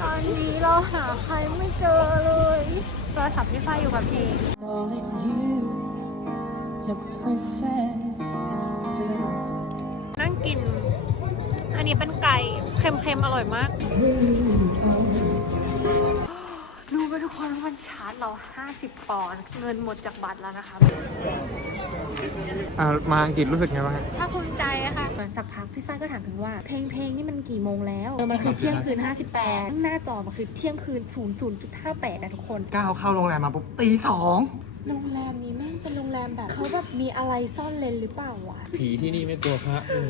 ตอนนี้เราหาใครไม่เจอเลยโทรศัพท์พี่ฝ้ายอยู่กับเพลง Thought you look perfect นั่งกิน อันนี้เป็นไก่ เค็มๆ อร่อยมาก รู้ไหมทุกคนว่ามันชาร์จเรา 50 ปอนด์เงินหมดจากบัตรแล้วนะคะอ่ามาอังกฤษรู้สึกไงบ้างฮะภาคภูมิใจอะค่ะเหมือนสักพักพี่ฝ้ายก็ถามถึงว่า เพลงเพลงนี่มันกี่โมงแล้วเออมันคือเที่ยงคืน 58หน้าจอมันคือเที่ยงคืน 00.58นะทุกคน ก้าวเข้าโรงแรมมาปุ๊บตีสองโรงแรมนี้แม่งเป็นโรงแรมแบบเขาแบบมีอะไรซ่อนเลนหรือเปล่าวะผีที่นี่ไม่กลัวพระเออ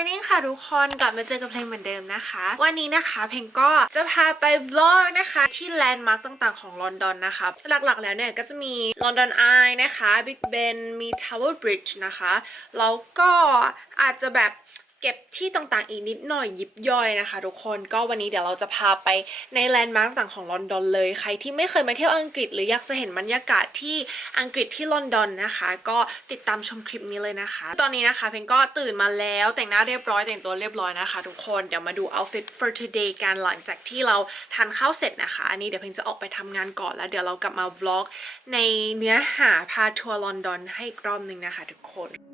morning ค่ะทุกคนกลับมาเจอกับเพลงเหมือนเดิมนะคะ วันนี้นะคะเพลงก็จะพาไปบล็อกนะคะที่แลนด์มาร์กต่างๆของลอนดอนนะคะหลักๆแล้วเนี่ยก็จะมีลอนดอนไอนะคะ Big Ben มี Tower Bridge นะคะ แล้วก็อาจจะแบบ เก็บที่ต่างๆอีกนิดหน่อยยิบย่อยนะคะ ทุกคนก็วันนี้เดี๋ยวเราจะพาไปในแลนด์มาร์กต่างๆของลอนดอนเลย ใครที่ไม่เคยมาเที่ยวอังกฤษ หรืออยากจะเห็นบรรยากาศที่อังกฤษที่ลอนดอนนะคะ ก็ติดตามชมคลิปนี้เลยนะคะ ตอนนี้นะคะเพลงก็ตื่นมาแล้วแต่งหน้าเรียบร้อยแต่งตัวเรียบร้อยนะคะ ทุกคนเดี๋ยวมาดู outfit for today กันหลังจากที่เราทานข้าวเสร็จนะคะ อันนี้เดี๋ยวเพลงจะออกไปทำงานก่อนแล้ว เดี๋ยวเรากลับมา vlog ในเนื้อหาพาทัวร์ลอนดอนให้อีกรอบหนึงนะคะ ทุกคน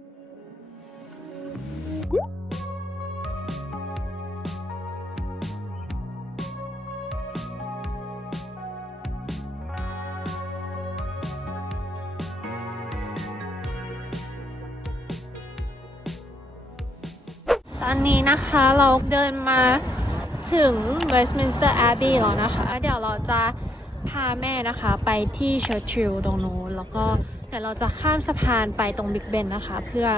เราเดินมาถึง Westminster Abbey แล้วนะคะ เดี๋ยวเราจะพาแม่นะคะไปที่เช r ร์ชิลตรงนู้นแล้วก็เดี๋ยวเราจะข้ามสะพานไปตรงบิ๊กเบนนะคะ เพื่อ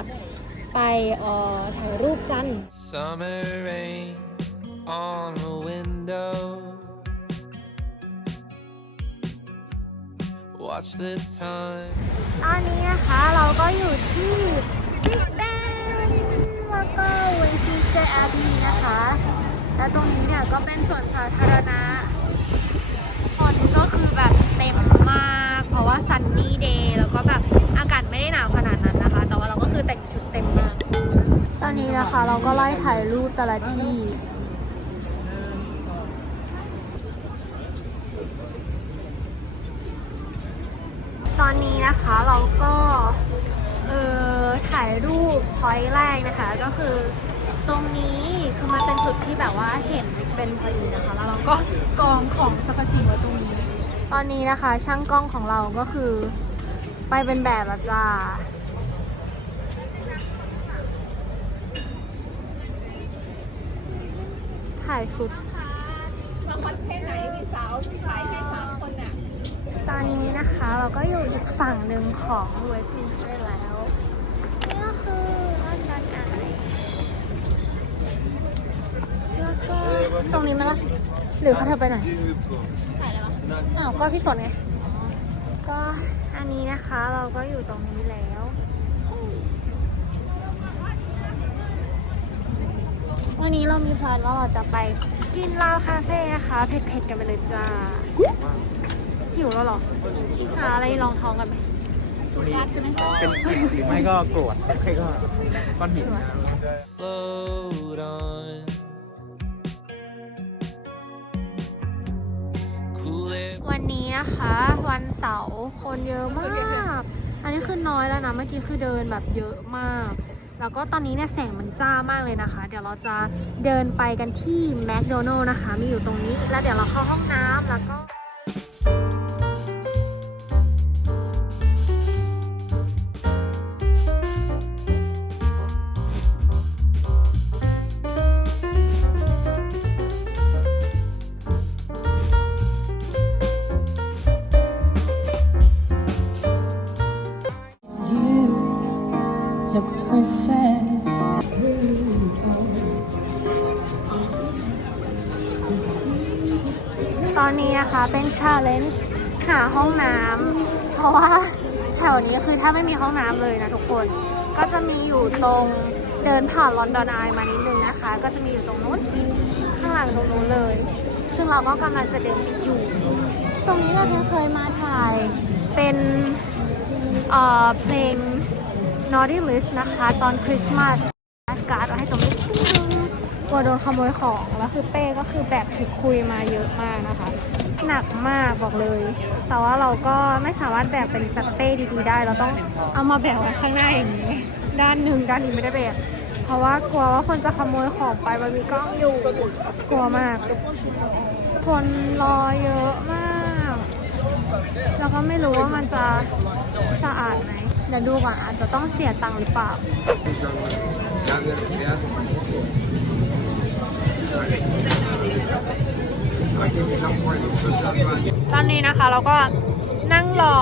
ไปเอ่อถ่ายรูปกัน Summer rain on the window. Watch the time. ตอนนี้นะคะเราก็อยู่ที่ Big Ben แล้วก็ Westminster Abbey นะคะ และตรงนี้เนี่ยก็เป็นสวนสาธารณะ คนก็คือแบบเต็มมาก เพราะว่า sunny day แล้วก็แบบอากาศไม่ได้หนาวขนาดนั้นนะคะ แต่ว่าเราก็คือแต่งชุดเต็มมาก ตอนนี้นะคะเราก็ไล่ถ่ายรูปแต่ละที่ตอนนี้นะคะเราก็ เออถ่ายรูปพอยต์แรกนะคะ ก็คือ ตรงนี้คือมันเป็นจุดที่แบบว่าเห็นเป็นพอดีนะคะ แล้วเราก็กองของสรรพสิ่งไว้ตรงนี้ ตอนนี้นะคะ ช่างกล้องของเราก็คือ ไปเป็นแบบแล้วจ้าถ่ายชุด มาคอนเทนต์ไหนมีสาวถ่ายให้สามคนน่ะ ตอนนี้นะคะเราก็อยู่อีกฝั่งหนึ่งของ Westminster แล้ว นี่ก็คือลอนดอนไอแล้วก็ ตรงนี้ไหมล่ะ หรือเขาเธอไปไหนถ่ายอะไรวะอ้าวก็พี่ฝนไง ก็อันนี้นะคะเราก็อยู่ตรงนี้แล้ววันนี้เรามีแพลนว่าเราจะไปกินลาวคาเฟ่นะคะเผ็ดๆกันไปเลยจ้า หิวแล้วเหรอ หาอะไรรองท้องกันไหมช่วงนี้เป็นหรือไม่ก็โกรธไม่ใช่ก็ก้อนหินนะ Float on. วันนี้นะคะ วันเสาร์คนเยอะมาก อันนี้คือน้อยแล้วนะ เมื่อกี้คือเดินแบบเยอะมาก แล้วก็ตอนนี้เนี่ยแสงมันจ้ามากเลยนะคะ เดี๋ยวเราจะเดินไปกันที่แมคโดนัลล์นะคะ มีอยู่ตรงนี้ แล้วเดี๋ยวเราเข้าห้องน้ำแล้วก็ ชาเลนจ์หาห้องน้ำเพราะว่าแถวนี้คือถ้าไม่มีห้องน้ำเลยนะทุกคน ก็จะมีอยู่ตรงเดินผ่านลอนดอนไอมานิดนึงนะคะ ก็จะมีอยู่ตรงนู้นข้างหลังตรงนู้นเลย ซึ่งเราก็กำลังจะเดินไปอยู่ ตรงนี้เราเพิ่งเคยมาถ่ายเป็นเอ่อเพลง naughty list นะคะ ตอนคริสต์มาสการ์ดเอาให้ตรงนี้กลัวโดนขโมยของ แล้วคือเป้ก็คือแบกชุดคุยมาเยอะมากนะคะ หนักมากบอกเลย แต่ว่าเราก็ไม่สามารถแบกเป็นแบบเป้ดีๆได้ เราต้องเอามาแบกไว้ข้างหน้าอย่างนี้ ด้านหนึ่งด้านนี้ไม่ได้แบก เพราะว่ากลัวว่าคนจะขโมยของไปมันมีกล้องอยู่ กลัวมาก คนรอเยอะมาก แล้วก็ไม่รู้ว่ามันจะสะอาดไหมเดี๋ยวดูก่อนอาจจะต้องเสียตังค์หรือเปล่า ตอนนี้นะคะเราก็นั่งรอ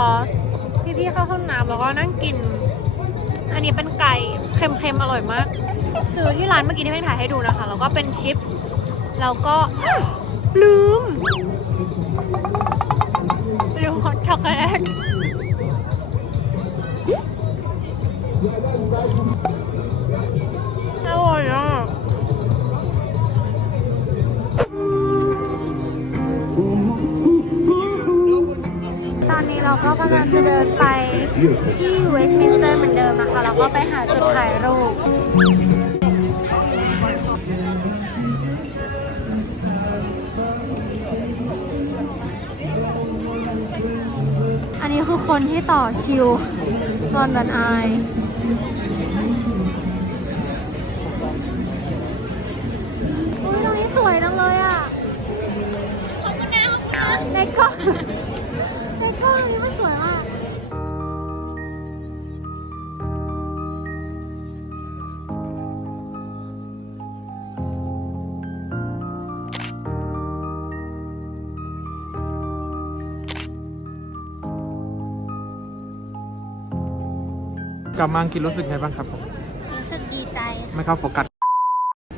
พี่ๆเข้าห้องน้ำแล้วก็นั่งกิน อันนี้เป็นไก่เค็มๆอร่อยมาก ซื้อที่ร้านเมื่อกี้ที่ไม่ถ่ายให้ดูนะคะ แล้วก็เป็นชิปส์แล้วก็ลืมลืมฮอตช็อกโกแลต ก็กำลังจะเดินไปที่เวสต์มินสเตอร์เหมือนเดิมนะคะแล้วก็ไปหาจุดถ่ายรูปอันนี้คือคนที่ต่อคิวรอนดันไออุ้ยตรงนี้สวยจังเลยอะในกล้องในกล้อ งตรงนี้มันสวยมากกลับมาอังกฤษรู้สึกไงบ้างครับผมรู้สึกดีใจไม่เข้าโฟกัส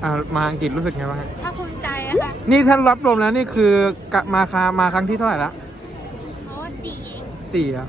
อ่ามาอังกฤษรู้สึกไงบ้างฮะภาคภูมิใจค่ะ นี่ท่านรับรวมแล้วนี่คือกะมาคามาครั้งที่เท่าไหร่ละ เพราะว่าสีเอง สี่อะ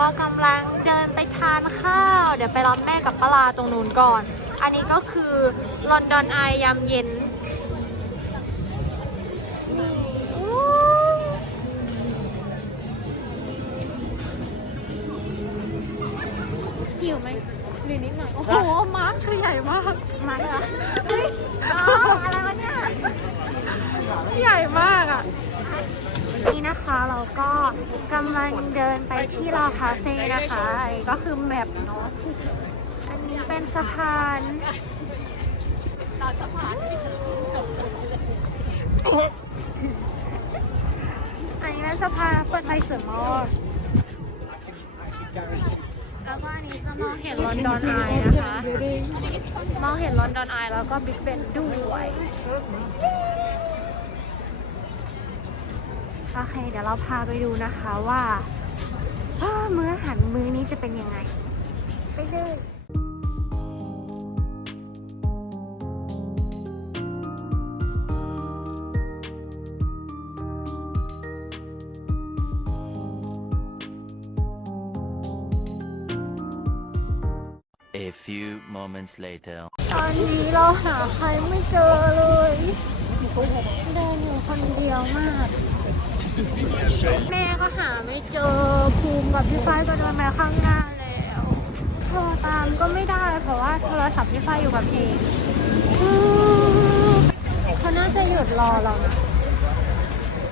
ก็กำลังเดินไปทานข้าว เดี๋ยวไปรับแม่กับปลาตรงนู้นก่อน อันนี้ก็คือลอนดอนไอยามเย็นนี่อู้หิวไหมหรือนิดหน่อย โอ้โห มาร์คคือใหญ่มาก มาร์คเหรอเฮ้ยน้องอะไรวะเนี่ย ใหญ่มากอะ นี่นะคะเราก็กำลังเดินไปที่รอคาเฟ่นะคะ ก็คือแมปเนาะอันนี้เป็นสะพานอันนี้เป็นสะพานเปิดไฟสวยมากแล้วก็อันนี้จะมองเห็นลอนดอนไอนะคะ มองเห็นลอนดอนไอแล้วก็บิ๊กเบนด้วย โอเค เดี๋ยวเราพาไปดูนะคะว่าเอ้อมื้ออาหารมื้อนี้จะเป็นยังไง ไปเลย A few moments later. ตอนนี้เราหาใครไม่เจอเลยเดินอยู่คนเดียวมาก แม่ก็หาไม่เจอภูมิกับพี่ฝ้ายก็เดินมาข้างหน้าแล้วโทรตามก็ไม่ได้เพราะว่าโทรศัพท์พี่ฝ้ายอยู่กับเองเขาน่าจะหยุดรอเรานะ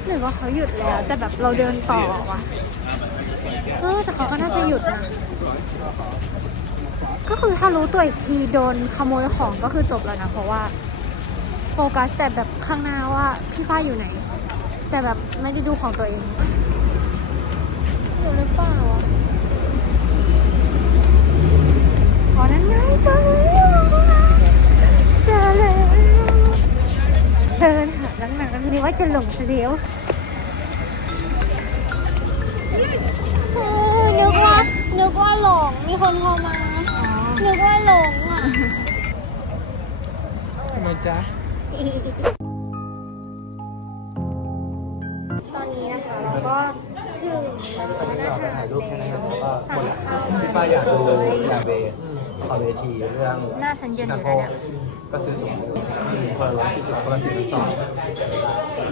หรือว่าเขาหยุดแล้ว แต่แบบเราเดินต่อว่ะเออแต่เขาก็น่าจะหยุดนะก็คือถ้ารู้ตัวอีกทีโดนขโมยของก็คือจบแล้วนะ เพราะว่าโฟกัสแต่แบบข้างหน้าว่าพี่ฝ้ายอยู่ไหน แต่แบบไม่ได้ดูของตัวเองอยู่หรือเปล่าวะอ๋อนั่นไงเจอแล้วเจอแล้วเดินหาตั้งนานนี่ว่าจะหลงเสียวเออนึกว่านึกว่าหลงมีคนโทรมาอ๋อนึกว่าหลงอะทำไมจ๊ะ นนี้นะคะเราก็ถึงร้านอาหารแล้วสั่งข้าวมาพี่ฝ้ายอยากดูอยากเบสขอเวทีเรื่องหน้าฉันเย็นอยู่โกนะเนี่ยก็ซื้อตั๋วคนละร้อยสี่สิบคนละสี่พันสอง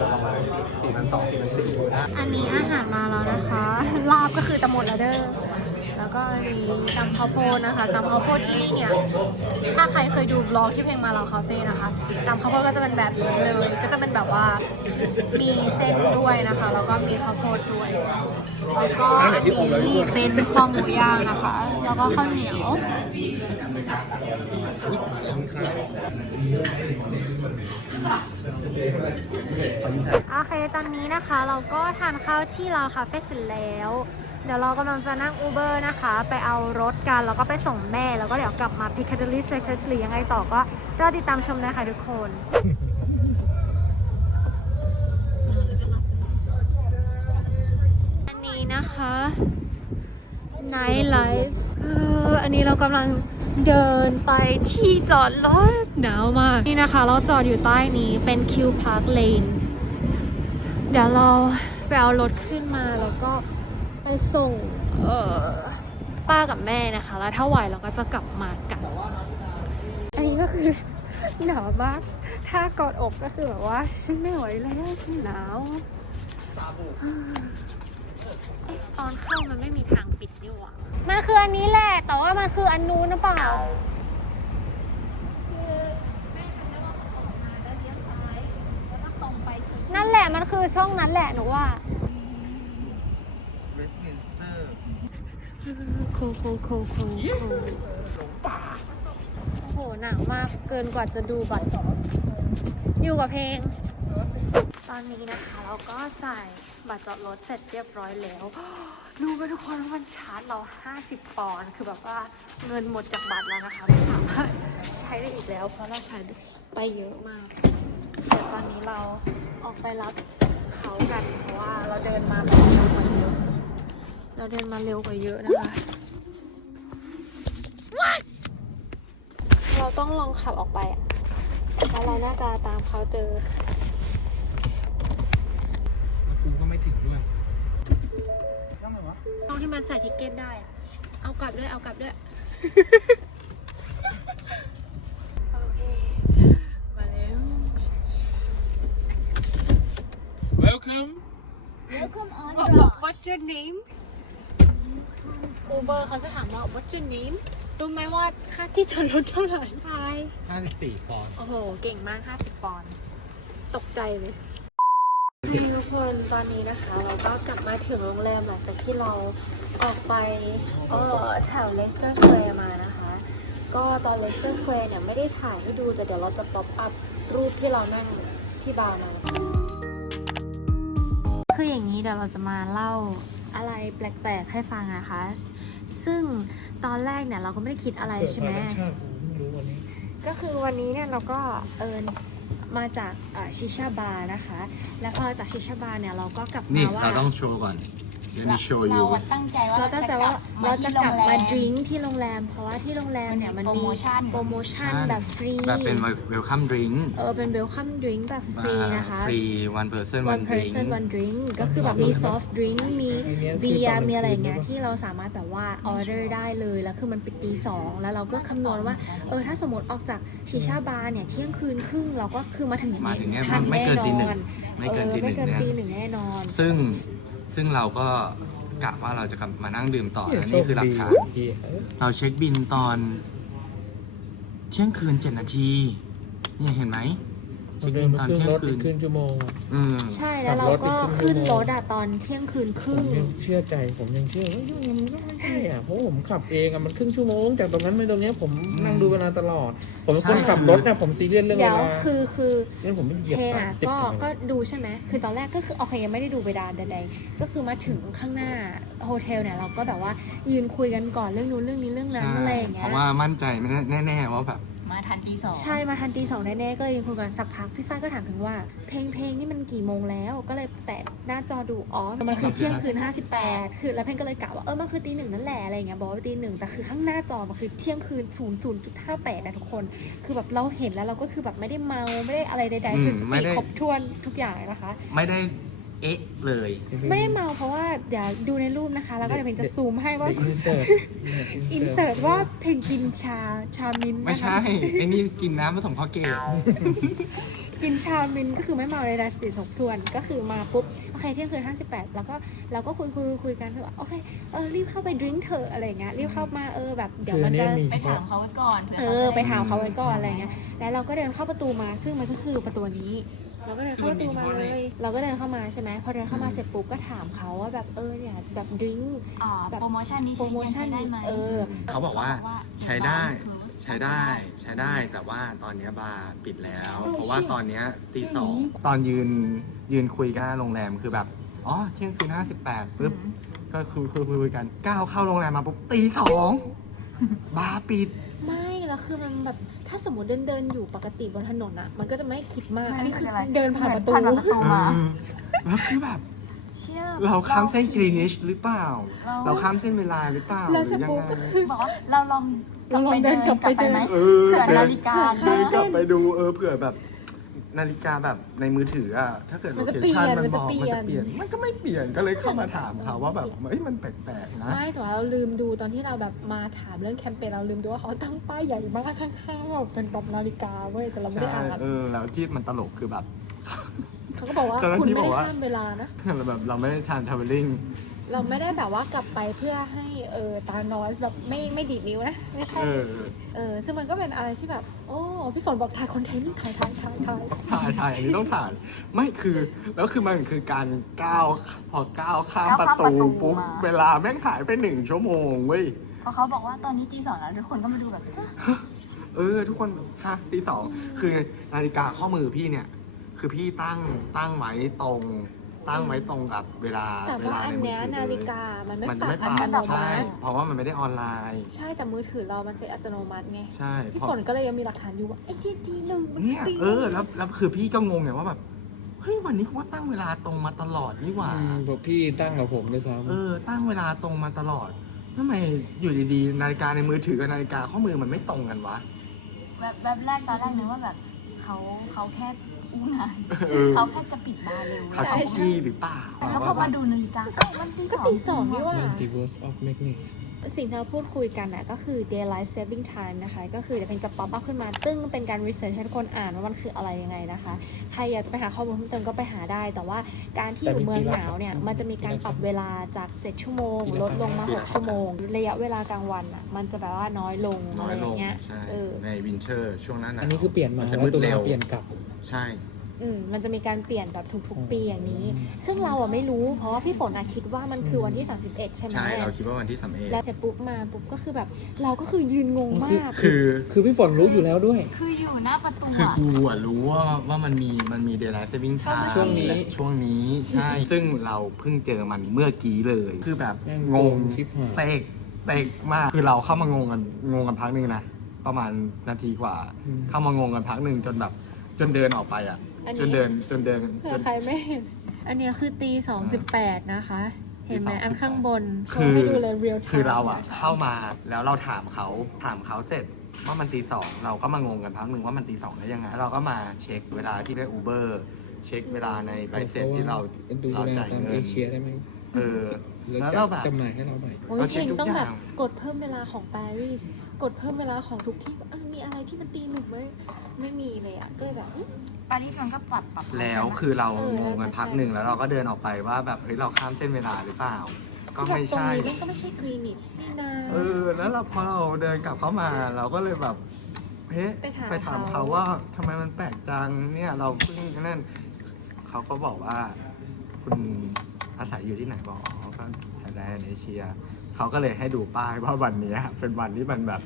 ประมาณสี่พันสองสี่พันสี่นะอันนี้อาหารมาแล้วนะคะ ลาบก็คือจะหมดแล้วเด้อ แล้วก็อันนี้ตำข้าวโพดนะคะตำข้าวโพดที่นี่เนี่ย ถ้าใครเคยดูบล็อกที่เพลงมาเราคาเฟ่นะคะตำข้าวโพดก็จะเป็นแบบนี้เลย ก็จะเป็นแบบว่ามีเส้นด้วยนะคะ แล้วก็มีข้าวโพดด้วย แล้วก็อันนี้เป็นคอหมูย่างนะคะ แล้วก็ข้าวเหนียวโอเค ตอนนี้นะคะเราก็ทานข้าวที่ลาวคาเฟ่เสร็จแล้ว เดี๋ยวเรากำลังจะนั่งอูเบอร์นะคะ ไปเอารถกัน แล้วก็ไปส่งแม่ แล้วก็เดี๋ยวกลับมา Piccadilly Circus หรือยังไงต่อก็รอติดตามชมนะคะทุกคน อันนี้นะคะ Night Life เอออันนี้เรากำลังเดินไปที่จอดรถหนาวมาก นี่นะคะ เราจอดอยู่ใต้นี้เป็น Q Park Lanes เดี๋ยวเราไปเอารถขึ้นมาแล้วก็ ไปส่งเออป้ากับแม่นะคะ แล้วถ้าไหวเราก็จะกลับมากัน อันนี้ก็คือหนาวมาก ถ้ากอดอกก็คือแบบว่าฉันไม่ไหวแล้วฉันหนาวเอ๊ะตอนเข้ามันไม่มีทางปิดนี่หว่ามันคืออันนี้แหละ แต่ว่ามันคืออันนู้นนะเปล่านั่นแหละมันคือช่องนั้นแหละหนูว่า โคโคโคโคโคโอ้โหหนาวมากเกินกว่าจะดูบัตรอยู่กับเพลง ตอนนี้นะคะเราก็จ่ายบัตรจอดรถเสร็จเรียบร้อยแล้วรู้ไหมทุกคนว่ามันชาร์จเรา 50 ปอนด์คือแบบว่าเงินหมดจากบัตรแล้วนะคะไม่สามารถใช้ได้อีกแล้ว เพราะเราใช้ไปเยอะมากเดี๋ยวตอนนี้เราออกไปรับเขากัน เพราะว่าเราเดินมาแบบเร็วกว่าเยอะ เราเดินมาเร็วกว่าเยอะนะคะ เราต้องลองขับออกไปอะแล้วเราน่าจะตามเขาเจอ แล้วกูก็ไม่ถึงด้วยทำไมวะช่องที่มันใส่ทิกเก็ตได้อะเอากลับด้วย เอากลับด้วย โอเค มาแล้ว Welcome What's your name Uber เขาจะถามว่า What's your name รู้ไหมว่าค่าที่จอดรถเท่าไหร่ Hi 54ปอนด์โอ้โห เก่งมาก 50 ปอนด์ตกใจเลยนี่ทุกคนตอนนี้นะคะ เราก็กลับมาถึงโรงแรมหลังจากที่เราออกไปเออแถว Leicester Square มานะคะ ก็ตอน Leicester Square เนี่ยไม่ได้ถ่ายให้ดูแต่เดี๋ยวเราจะป๊อปอัพรูปที่เรานั่งที่บาร์มาคืออย่างนี้เดี๋ยวเราจะมาเล่า อะไรแปลกๆให้ฟังนะคะ ซึ่งตอนแรกเนี่ยเราก็ไม่ได้คิดอะไรใช่ไหมก็คือวันนี้เนี่ยเราก็เอินมาจากชิชาบาร์นะคะ แล้วพอจากชิชาบาร์เนี่ยเราก็กลับนี่มาว่า เราต้องโชว์ก่อน Let me show เรา you อะตั้งใจว่าเราก็จะว่าเราจะกลับมาดริงก์ที่โรงแรม เพราะว่าที่โรงแรมเนี่ยมันมีโปรโมชั่น โปรโมชั่นแบบฟรี แบบเป็น welcome drink เออเป็นเวลคัมดริงก์แบบฟรีนะคะ ฟรี one person one one drink person one drink ก็คือแบบมี soft drink มีเบียร์มีอะไรอย่างเงี้ยที่เราสามารถแบบว่าออเดอร์ได้เลย แล้วคือมันปิดตีสองแล้วเราก็คำนวณว่า เออถ้าสมมติออกจากชิชาบาร์เนี่ยเที่ยงคืนครึ่งเราก็คือมาถึงมาถึงเนี่ยทันไม่เกินตีหนึ่งแอไม่เกินออตีหไม่นึ่งเกินเนี่ยตีหนึ่งแน่นอน ซึ่ง ซึ่งเราก็กะว่าเราจะกลับมานั่งดื่มต่อแล้วนี่คือหลักฐานเราเช็คบินตอน เที่ยงคืนเจ็ดนาที เนี่ยเห็นไหม เช็คเดิบินนมาตอนครึ่งเที่ยงรถคือีนกครึ่งชั่วโมงเออ ใช่แล้วเราก็ขึ้นรถอะตอนเที่ยงคืนคผรึ่มง ยังเชื่อใจผมยังเชื่อว่ามันก็ไม่ใช่อะเพราะผมขับเองอะมันครึ่งชั่วโมงจากตรงนั้นไปตรงเนี้ยผมนั่งดูเวลาตลอด ผมเป็นคนใช่ ขับรถนะผมซีเรียสเรื่องเดี๋เวยวลาคือคืองั้นผมไม่เหยียบเพสามอะสิบก็ก็ดูใช่ไหมคือตอนแรกก็คือโอเคยังไม่ได้ดูเวลาใดๆก็คือมาถึงข้างหน้าโฮเทลเนี่ยเราก็แบบว่ายืนคุยกันก่อนเรื่องนู้นเรื่องนี้เรื่องนั้นใช่อะไรอย่างเพเงี้ยราะว่ามั่นใจไม่แน่ๆว่าแบบ มันมาทันตีสองใช่มาทันตีสองแน่ๆก็เลยคุยกันสักพักพี่ฝ้ายก็ถามถึงว่า เพลงเพลงนี่มันกี่โมงแล้วก็เลยแตะหน้าจอดูอ๋อมันคือเที่ยงคืน 58 คือแล้วเพนก็เลยกะว่าเออมันคือตีหนึ่งนั่นแหละอะไรอย่างเงี้ยบอกว่าตีหนึ่งแต่คือข้างหน้าจอมันคือเที่ยงคืน 00.58นะทุกคน คือแบบเราเห็นแล้วเราก็คือแบบไม่ได้เมาไม่ได้อะไรใดๆคือสอืมไม่ติได้ครบถ้วนทุกอย่างนะคะ ไม่ได้ เอ๊ะเลย ไม่ได้เมาเพราะว่าเดี๋ยวดูในรูปนะคะ แล้วก็เดี๋ยวเพนจะซูมให้ว่า อินเสิร์ตอินเสิร์ตว่าเพลงกินชาชามินท์นะคะไม่ใช่ ไอ้นี่กินน้ำผสมข้าวเกลือกินชามินก็คือไม่เมาเลยนะสติทบทวน ก็คือมาปุ๊บ โอเคเที่ยงคืน 58 แล้วก็เราก็คุยคุยคุยกันคือว่าโอเคเออรีบเข้าไปดื่มเถอะอะไรอย่างเงี้ยรีบเข้ามาเออแบบเดี๋ยวคือมันเนี้จะยมีไปเฉถาพาะมเขาไว้ก่อนผื่เอขอจะด้ไปถามเขาไว้ก่อนอะไรเงี้ย แล้วเราก็เดินเข้าประตูมา ซึ่งมันก็คือประตูนี้ เราก็เดินเข้าประตูมาเลย เราก็เดินเข้ามาใช่ไหมพอเดินเข้ามาเสร็จปุ๊บก็ถามเขาว่าแบบเออเนี่ยแบบดื่มอ่าแบบโปรโมชั่นนี้โปรใช้โมยังชั่ใช้นได้ไหมเออเขาบอกว่าว่าใช้ได้เดี๋ยวใช้ได้ใช้ได้แต่ว่าตอนเนี้ยบาร์ปิดแล้ว เพราะว่าตอนเนี้ยตีสองตอนยืนยืนคุยกันหน้าโรงแรมคือแบบอ๋อเที่ยงคืนห้าสิบแปดปุ๊บก็คุยคุยคุยคุยกันก้าวเข้าโรงแรมมาปุ๊บตีสองบาร์ปิดไม่ แล้วคือมันแบบถ้าสมมติเดินเดินๆอยู่ปกติบนถนนอะมันก็จะไม่คิดมากอันนี้คือไม่เดินผ่านประตูผ่านประตูมาเออแล้วคือแบบเชื่อเราข้ามเส้นกรีนิชหรือเปล่า เราเราข้ามเส้นเวลาหรือเปล่าหแล้วรือเสร็จยังปุ๊บไงก็คือบอกว่าเราลองเราลองเดินกลับไปไหมเออเผื่อเดินานฬิกาเผื่เดิอนข้ามกลับไปดูเออเผื่อแบบ นาฬิกาแบบในมือถืออะถ้าเกิด มันโลจะเคเปลี่ยชั่นนมันมันบจะอกเปลี่มันยจะนเปลี่ยนมันก็ไม่เปลี่ยนก็เลยเข้ามาถามเขาว่าแบบเฮ้ยมันแปลกๆนะ ไม่แต่ว่าเราลืมดูตอนที่เราแบบมาถามเรื่องแคมเปญเราลืมดูว่าเขาตั้งป้ายใหญ่มากข้างๆแบบเป็นแบบนาฬิกาเว้ยแต่เราไม่ได้ใช่อ่าน เออแล้วที่มันตลกคือแบบ เขาก็บอกว่าเจ้าหน้าคุณที่ไม่บอกได้ว่า ข้ามเวลานะแบบเราไม่ได้ทานทาวเวลลิ่งเราไม่ได้แบบว่ากลับไปเพื่อให้เออตาน้อยแบบไม่ไม่ดีดนิ้วนะ ไม่ใช่เออเออซึ่งมันก็เป็นอะไรที่แบบ โอ้พี่ฝนบอกถ่ายคอนเทนต์ถ่ายถ่ายถ่ายถ่ายถ่ายถ่ายอันนี้ต้องถ่ายไม่คือแล้วคือมันคือการก้าวพอก้าวข้ามประตูปุ๊บเวลาแม่งหายไปหนึ่งชั่วโมงเว้ย เพราะเขาบอกว่าตอนนี้ตีสองแล้วทุกคนก็มาดูแบบ เออ ทุกคนฮะตีสองคือนาฬิกาข้อมือพี่เนี่ย คือพี่ตั้งตั้งไว้ตรง ตั้งไว้ตรงกับเวลาแต่เวว่าลาอัในนมือเนี้ยถือนาฬิกามันไม่มันปจะรับไม่ปอัรับตโนมัใช่ติเพราะว่ามันไม่ได้ออนไลน์ ใช่แต่มือถือเรามันเซ็ตอัตโนมัติไงใช่พี่เพราะฝนก็เลยยังมีหลักฐานอยู่ว่าไอ้ที่ทีหนึ่งมันเนี่ยตีเออแล้วแล้วคือพี่ก็งงไงว่าแบบเฮ้ยวันนี้กูว่าตั้งเวลาตรงมาตลอดนี่หว่า อืมบอกพี่ตั้งกับผมด้วยซ้เออ ตั้งเวลาตรงมาตลอดทำไมอยู่ดีๆ นาฬิกาในมือถือกับนาฬิกาข้อมือมันไม่ตรงกันวะ แบบแบบแรกตอนแรกนึกว่าแบบเขาเขาแค่ อู้งานเออ เขาแค่จะปิดบาร์เร็วเขาท็อปกี้หรือเปล่าแต่ก็พอมาดูนาฬิกาเอ้ามันตีก็สองตีสองนี่ำว่า Multiverse of Madness สิ่งที่เราพูดคุยกันน่ะก็คือ day life saving time นะคะ ก็คือเดี๋ยวเป็นจะป๊อปอัพขึ้นมาซึ่งเป็นการ research ให้ทุกคนอ่านว่ามันคืออะไรยังไงนะคะ ใครอยากจะไปหาข้อมูลเพิ่มเติมก็ไปหาได้ แต่ว่าการที่อยู่เมืองหนาวเนี่ย มันจะมีการปรับเวลาจาก 7 ชั่วโมง ลดลงมา 6 ชั่วโมง ระยะเวลากลางวันอะ มันจะแบบว่าน้อยลงน้อะอไรยอลย่างงเงี้ย ใช่เออในวินเทอร์ ช่วงนั้นนะอันนี้คือเปลี่ยนมามันจะแล้วตัวมืดเร็มาวเปลี่ยนกลับ ใช่ อืมมันจะมีการเปลี่ยนแบบทุกอืมๆปีอย่างนี้ ซึ่งเราอะไม่รู้เพราะว่าพี่ฝนอะคิดว่ามันคือวันที่ 31 ใช่ไหมใช่ เราคิดว่าวันที่สามเอแล้วเสร็จปุ๊บมาปุ๊บก็คือแบบเราก็คือยืนงงมาก คือคือพี่ฝนรู้อยู่แล้วด้วย คืออยู่หน้าประตูคืออะกูอะรู้ว่าว่ามันมีมันมี daylight saving time ช่วงนี้ช่วงนี้ใช่ ซึ่งเราเพิ่งเจอมันเมื่อกี้เลย คือแบบแม่งงโกงงชิบหาย เตกเตกมากคือเราเข้ามางงกันงงกันพักหนึ่งนะประมาณนาทีกว่า อืม เข้ามางงกันพักหนึ่งจนแบบ จนเดินออกไปอะ อันนี้ จนเดินจนเดินเผื่จอน ใครไม่เห็น อันเนี้ยคือตีสองสิบแปดนะคะ เห็นไหมตี2:18อันข้างบนโชคืว์อให้ดูเลยเรียลไทม์คือเราอะเข้ามาแล้วเราถามเขาถามเขาเสร็จว่ามันตีสองเราก็มางงกันพักหนึ่งว่ามันตีสองได้ยังไงแล้วเราก็มาเช็คเวลาที่ได้อูเบอร์เช็คเวลาในใบเสร็จที่เราดูเราแลจ่ายตามเงิเอนเชียได้ไหมเออ แล้วแล้วจะเราแบบ จำหน่ายให้เราหน่อย โอ้ยเราเช็เชคงทุกต้องแบบอย่าง กดเพิ่มเวลาของปารีส กดเพิ่มเวลาของทุกที่เอ้ย มีอะไรที่มันตีหนึ่งไหมไม่มีเลยอะก็เลยแบบอื้อ ปารีสมันก็ปรับปรับแล้วคือเราเอองงกันพักหนึ่งแล้วเราก็เดินออกไปว่าแบบเฮ้ยเราข้ามเส้นเวลาหรือเปล่า ก็ไม่ใช่คือแบบตรงนี้มันก็ไม่ใช่กรีนิชนี่นะ เออ แล้วเราพอเราเดินกลับเข้ามาเราก็เลยแบบเฮ้ยไปถามไปถามเขาเขา ว่าทำไมมันแปลกจังเนี่ยเราเพิ่งนั่นเขาก็บอกว่า คุณอาศัยอยู่ที่ไหนบอกอ๋อก็ไทยแลนด์เอเชีย เขาก็เลยให้ดูป้ายว่าวันเนี้ยเป็นวันที่มันแบบ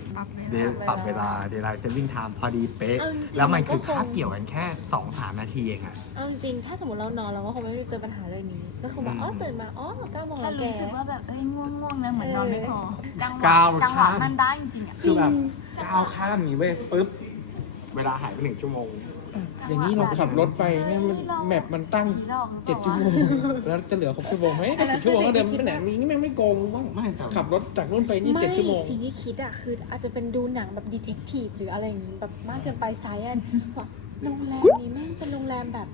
เดปรับเวลาเดลไลท์เซฟวิ่งไทม์พอดีเป๊ะ เอาจริงๆแล้วมันคือก็คาบเกี่ยวกันแค่สองสามนาทีเองอะ เอาจริงๆถ้าสมมติเรานอนเราก็คงไม่เจอปัญหาเรื่องนี้ ก็คงแบบอืม อ๋อตื่นมาอ๋อเก้าโมงถ้าแล้วแก รู้สึกว่าแบบเอ้ยง่วงง่วงๆนะเหมือนนอนไม่พอจังหวะก้าวจังหวะข้าม มันได้จริงๆอะคือแบบก้าวข้ามนี้เว้ยปุ๊บ เวลาหายไปหนึ่งชั่วโมง อย่างนี้เราขับรถไปเนี่ยมันแมปมันตั้งผีหลอกหรือเปเจ็ดล่าชั่วโมงแล้วจะเหลือครบชั่วโมงไหมถ้าเจ็ดชั่วโมงก็เดิมไม่ไหนมีนี่แม่งไม่โกงบ้างไม่แต่ขับรถจากนู่นไปนี่ไม่เจ็ดชั่วโมงสิ่งที่คิดอะคืออาจจะเป็นดูหนังแบบดีเทคทีฟหรืออะไรอย่างงี้แบบมากเกินไปไซแอนว่าโรงแรมนี้แม่งเป็นโรงแรมแบบ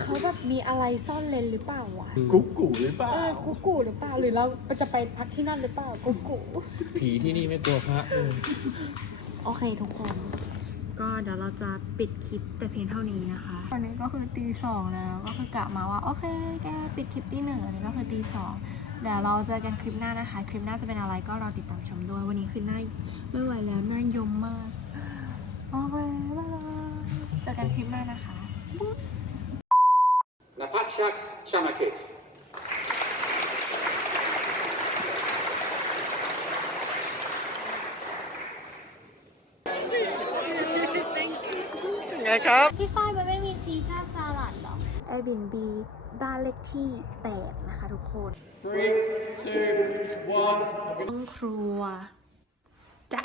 เขาแบบมีอะไรซ่อนเลนหรือเปล่าวะกุ๊กกูหรือเปล่าเออกูกูหรือเปล่าหรือเราจะไปพักที่นั่นหรือเปล่ากูกูผีที่นี่ไม่กลัวพระเออโอเคทุกคน ก็เดี๋ยวเราจะปิดคลิปแต่เพียงเท่านี้นะคะวันนี้ก็คือตีสองแล้วก็คือกะมาว่าโอเคแกปิดคลิปตีหนึ่งอันนี้ก็คือตีสองเดี๋ยวเราเจอกันคลิปหน้านะคะ คลิปหน้าจะเป็นอะไรก็รอติดตามชมด้วย วันนี้คือหน้าไม่ไหวแล้วหน้ายมมากโอเคบ๊ายบายเจอกันคลิปหน้านะคะ Napatchak Chamakit. พี่ฝ้ายมันไม่มีซีซ่าสลัดหรอ Airbnb บ้านเลขที่ 8 นะคะทุกคน Three, two, one. ห้องครัวใจ